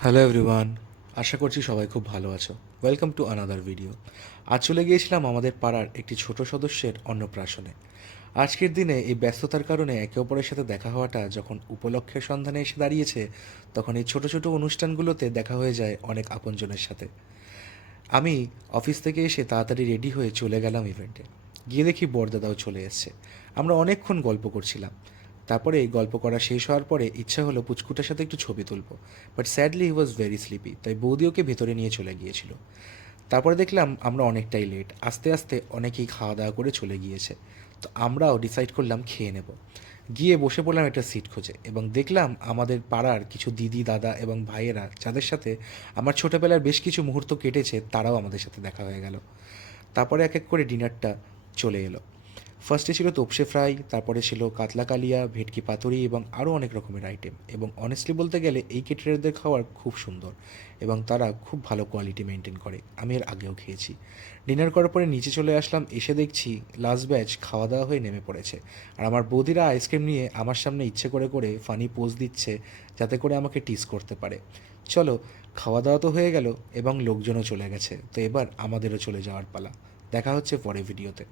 Hello everyone, আশা করছি সবাই খুব ভালো আছো। Welcome to another video. আজ চলে গিয়েছিলাম আমাদের পাড়ার একটি ছোট সদস্যের অন্নপ্রাশনে। আজকের দিনে এই ব্যস্ততার কারণে একে অপরের সাথে দেখা হওয়াটা যখন উপলক্ষের সন্ধানে এসে দাঁড়িয়েছে, তখন এই ছোট ছোট অনুষ্ঠানগুলোতে দেখা হয়ে যায় অনেক আপনজনের সাথে। আমি অফিস থেকে এসে তাড়াতাড়ি রেডি হয়ে চলে গেলাম ইভেন্টে। গিয়ে দেখি বড়দাদাও চলে এসছে। আমরা অনেকক্ষণ গল্প করছিলাম। তারপরে এই গল্প করা শেষ হওয়ার পরে ইচ্ছা হলো পুচকুটার সাথে একটু ছবি তুলবো, but sadly he was very sleepy, তাই বৌদি ওকে ভেতরে নিয়ে চলে গিয়েছিল। তারপরে দেখলাম আমরা অনেকটাই লেট, আস্তে আস্তে অনেকেই খাওয়া দাওয়া করে চলে গিয়েছে। তো আমরাও ডিসাইড করলাম খেয়ে নেব। গিয়ে বসে পড়লাম একটা সিট খুঁজে, এবং দেখলাম আমাদের পাড়ার কিছু দিদি দাদা এবং ভাইয়েরা যাদের সাথে আমার ছোটোবেলার বেশ কিছু মুহূর্ত কেটেছে, তারাও আমাদের সাথে দেখা হয়ে গেল। তারপরে এক এক করে ডিনারটা চলে এলো। ফার্স্টে ছিল তোপসে ফ্রাই, তারপরে ছিল কাতলা কালিয়া, ভেটকি পাতুরি এবং আরও অনেক রকমের আইটেম। এবং অনেস্টলি বলতে গেলে এই কেটারারদের খাবার খুব সুন্দর, এবং তারা খুব ভালো কোয়ালিটি মেনটেন করে। আমি এর আগেও খেয়েছি। ডিনার করার পরে নিচে চলে আসলাম, এসে দেখছি লাস্ট ব্যাচ খাওয়া দাওয়া হয়ে নেমে পড়েছে। আর আমার বৌদিরা আইসক্রিম নিয়ে আমার সামনে ইচ্ছে করে করে ফানি পোজ দিচ্ছে, যাতে করে আমাকে টিজ করতে পারে। চলো, খাওয়া দাওয়া তো হয়ে গেল এবং লোকজনও চলে গেছে, তো এবার আমাদেরও চলে যাওয়ার পালা। দেখা হচ্ছে পরে ভিডিওতে।